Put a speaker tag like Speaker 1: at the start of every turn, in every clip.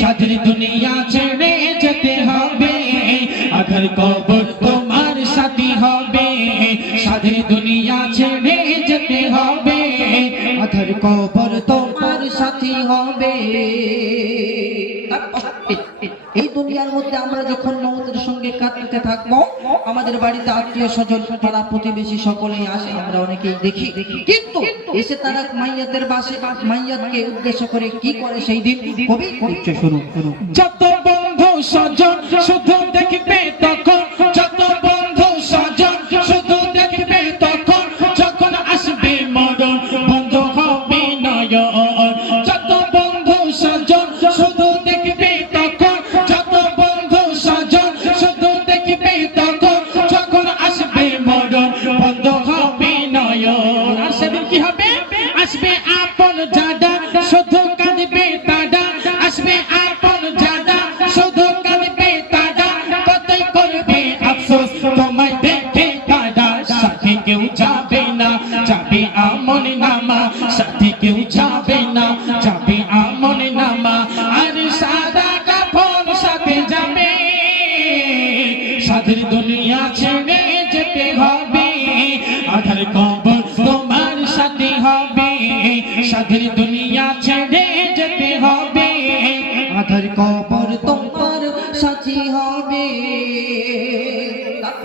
Speaker 1: সাদের দুনিয়া ছেড়ে যেতে হবে। আঘর কবর তোমার সাথী হবে। সাদের দুনিয়া ছেড়ে যেতে হবে। আঘর কবর তোমার সাথী হবে। দুনিয়ার মধ্যে আমরা যখন মমতার সঙ্গে কাটাতে থাকব আমাদের বাড়িতে আত্মীয় স্বজন পাড়া প্রতিবেশী সকলেই আসে আমরা অনেকেই দেখি। কিন্তু এসে তারা মাইয়াদের বাসে মাইয়াদকে উদ্দেশ্য করে কি করে সেই দিন? কবি শুরু যত বন্ধু স্বজন সাদের দুনিয়া ছেড়ে যেতে হবে। আধার কবর তোমার সাথে হবে। সাধের দুনিয়া ছেড়ে যেতে হবে। আধার কবর তোমার সাথী হবে।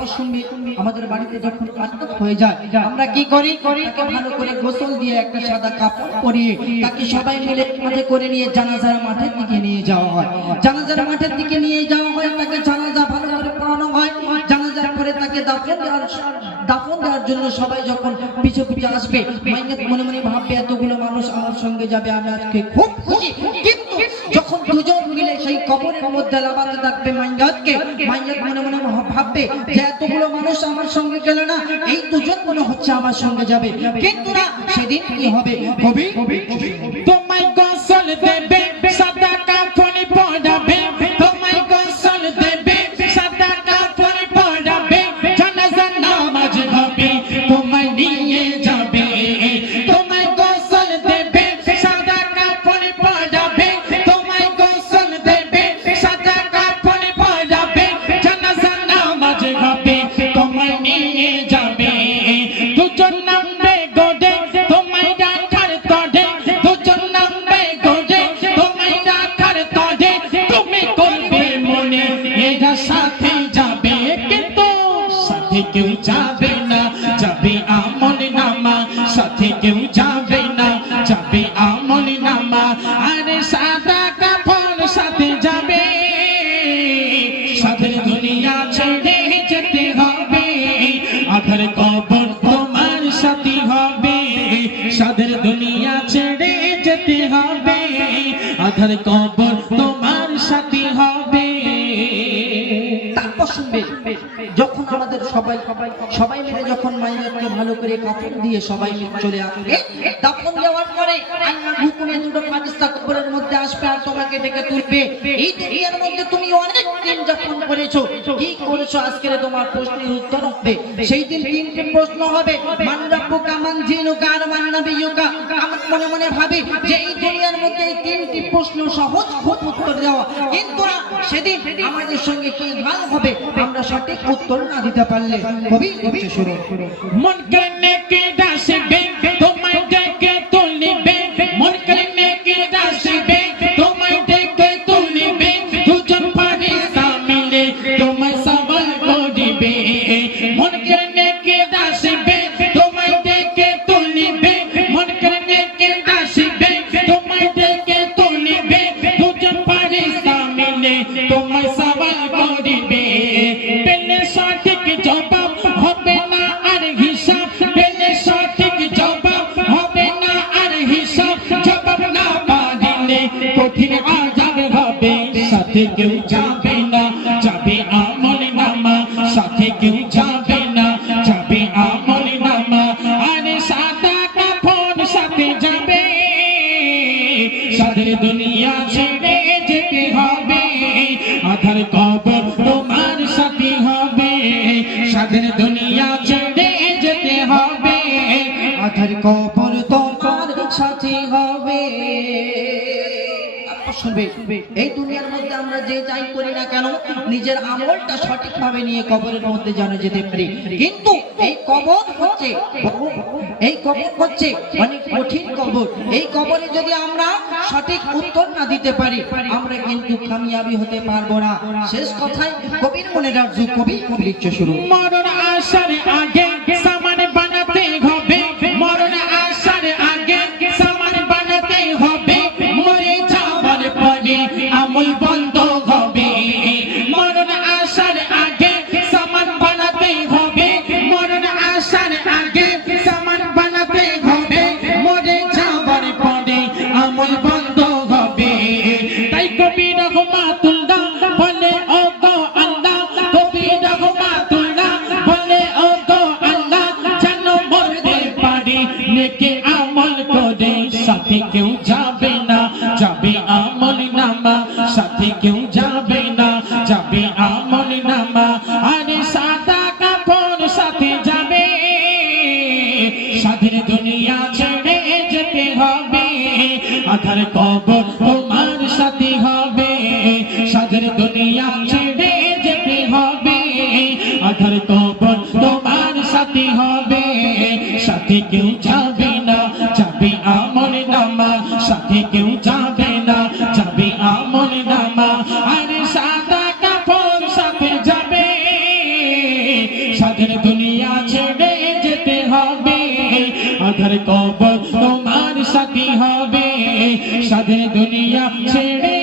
Speaker 1: তারপর শুনবি আমাদের বাড়িতে যখন কাজটা হয়ে যায়, আমরা কি করি? তাকে ভালো করে গোসল দিয়ে একটা সাদা কাপড় পরিয়ে তাকে সবাই মিলে মাঠে করে নিয়ে জানাজার মাঠের দিকে নিয়ে যাওয়া হয়। জানাজার মাঠের দিকে নিয়ে যাওয়া হয়, তাকে জানাজা ভালো করে পড়ানো হয়। জানাজার পরে তাকে দাফন দেওয়ার দাফন দেওয়ার জন্য সবাই যখন পিছু পিছু আসবে মাইয়াত মনে মনে ভাববে, এতগুলো মানুষ আমার সঙ্গে যাবে, আমি আজকে খুব খুশি। কিন্তু যখন দুজন মিলে কবরের মধ্যে লাবাতে থাকবে মাইয়াতকে মাইয়াত মনে মনে ভাববে যে এতগুলো মানুষ আমার সঙ্গে গেল না এই দুজন মনে হচ্ছে আমার সঙ্গে যাবে কিন্তু না সেদিন কি হবে কবি তোমায় গসল দেবে কবর তোমার সাথী হবে। সাদের দুনিয়া ছেড়ে যেতে হবে। আধার কবর তোমার সাথী হবে। তারপর শুনবে সবাই সবাই মিলে যখন মাইয়াকে ভালো করে কাপড় দিয়ে সবাই চলে আসবে, দাফন দেওয়ার পরে আল্লাহর হুকুমে দুটো ফারিস্তা কবরের মধ্যে আসবে আর তোমাকে ডেকে তুলবে। এই দুনিয়ার মধ্যে তুমি অনেক দিন যাপন করেছ, কি করেছ আজকের তোমার প্রশ্নের উত্তর হবে। সেই দিন তিনটে প্রশ্ন হবে, মান রাব্বুকা, মান দিনুকা আর মান নাবিয়ুকা। আমার মনে মনে ভাবি যে এই দুনিয়ার মধ্যে এই তিনটি প্রশ্ন সহজ খুব উত্তর দেওয়া। কিন্তু সেদিন আমাদের সঙ্গে কি গান হবে, আমরা সঠিক উত্তর না দিতে পারলে কবি কবি শুরু মন করনে কে ডাসবে তোমায় ডেকে তুলিবে মন করনে কে ডাসবে তোমায় ডেকে তুলিবে দুজন ফারিস্তা মিলে তোমায় সবাই করিবে মন করনে কে ডাসবে তোমায় ডেকে তুলিবে মন করনে কে ডাসবে তোমায় ডেকে তুলিবে দুজন ফারিস্তা মিলে তোমায় সবাই করিবে কঠিন আজাব হবে, সাথে কেউ যাবে না, যাবে আমল নামা, সাথে কেউ যাবে না, যাবে আমল নামা। আরে সাদা কাপড় সাথে যাবে, সাদের দুনিয়া ছেড়ে যেতে হবে। আধার কবর তোমার সাথে হবে, সাদের দুনিয়া ছেড়ে যেতে হবে। আধার কবর তোমার সাথে হবে। শুনবে। এই
Speaker 2: দুনিয়ার মধ্যে আমরা যে যাই করি না কেন, নিজের আমলটা সঠিকভাবে নিয়ে কবরের মধ্যে যেন যেতে পারি। কিন্তু এই কবর হচ্ছে, এই কবর হচ্ছে অনেক কঠিন কবর। এই কবরে যদি আমরা সঠিক উত্তর না দিতে পারি, আমরা কিন্তু কামিয়াবি হতে পারব না। শেষ কথায় কবির মনে রাখজু, কবি লিখছে শুরু
Speaker 1: মরণ আসার আমল সাথে কেউ যাবে না, যাবে আরে সাদা কাপড় সাথে যাবে স্বাধীন দুনিয়া ছেড়ে যেতে হবে। আধার কবর তোমার সাথে হবে স্বাধীন দুনিয়া ছেড়ে যেতে হবে। আধার কবর তোমার সাথে হবে, সাথে কেউ যাবে আধার কবর তোমার সাথী হবে। স্বাধীন দুনিয়া ছেড়ে